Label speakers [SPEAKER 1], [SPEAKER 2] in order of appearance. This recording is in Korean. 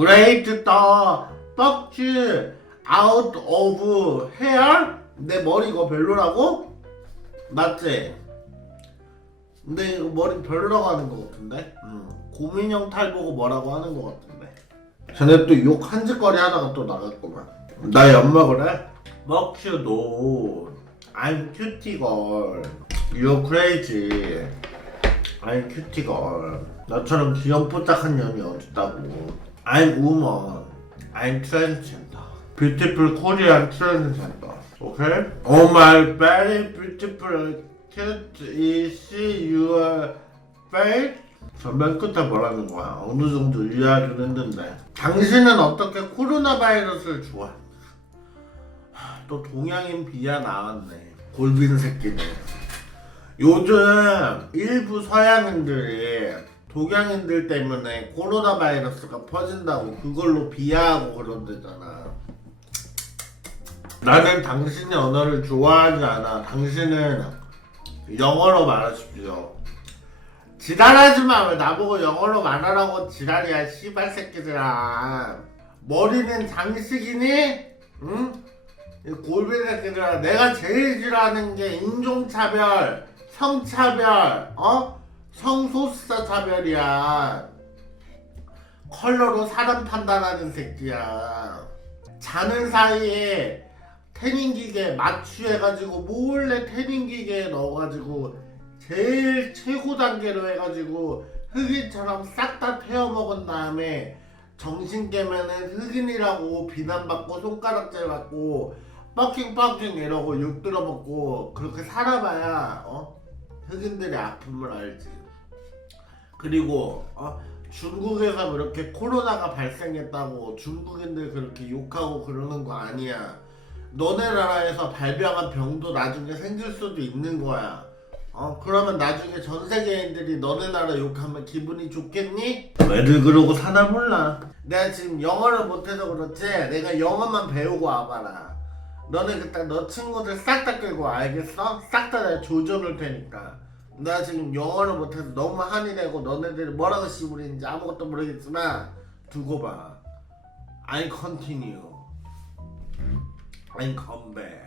[SPEAKER 1] Great the fuck you out of hair? 내 머리 이거 별로라고? 맞지? 근데 이거 머리 별로라고 하는 거 같은데? 응. 고민형 탈 보고 뭐라고 하는 거 같은데? 전에 또 욕 한짓거리 하다가 또 나갔구만. 나 연막을 해? 먹큐 노. I'm cutie girl. You're crazy. I'm cutie girl. 나처럼 귀염뽀짝한 년이 어딨다고. I'm woman. I'm transgender. Beautiful Korean transgender. Okay? Oh my very beautiful cat is your face? 전면 끝에 뭐라는 거야? 어느 정도 이해하긴 했는데. 당신은 어떻게 코로나 바이러스를 좋아? 하, 또 동양인 비하 나왔네. 골빈 새끼네. 요즘 일부 서양인들이 동양인들 때문에 코로나 바이러스가 퍼진다고 그걸로 비하하고 그런대잖아. 나는 당신의 언어를 좋아하지 않아. 당신은 영어로 말하십시오. 지랄하지 마. 왜 나보고 영어로 말하라고 지랄이야. 씨발 새끼들아. 머리는 장식이니? 응? 이 골빈 새끼들아. 내가 제일 싫어하는 게 인종차별, 성차별, 어? 성소수자 차별이야. 컬러로 사람 판단하는 새끼야. 자는 사이에 태닝 기계 마취해가지고 몰래 태닝 기계에 넣어가지고 제일 최고 단계로 해가지고 흑인처럼 싹 다 태워 먹은 다음에 정신 깨면은 흑인이라고 비난받고 손가락질 받고 뻑킹 뻑킹 이러고 욕 들어먹고 그렇게 살아봐야 어 흑인들의 아픔을 알지. 그리고 어 중국에서 그렇게 코로나가 발생했다고 중국인들 그렇게 욕하고 그러는 거 아니야. 너네 나라에서 발병한 병도 나중에 생길 수도 있는 거야. 어 그러면 나중에 전 세계인들이 너네 나라 욕하면 기분이 좋겠니? 왜들 그러고 사나 몰라. 내가 지금 영어를 못해서 그렇지. 내가 영어만 배우고 와봐라. 너네 그때 너 친구들 싹 다 끌고 와, 알겠어? 싹 다 내가 조져놓을 테니까. 나 지금 영어를 못해서 너무 한이 되고 너네들이 뭐라고 씨부리는지 아무것도 모르겠지만 두고 봐. I continue. I come back.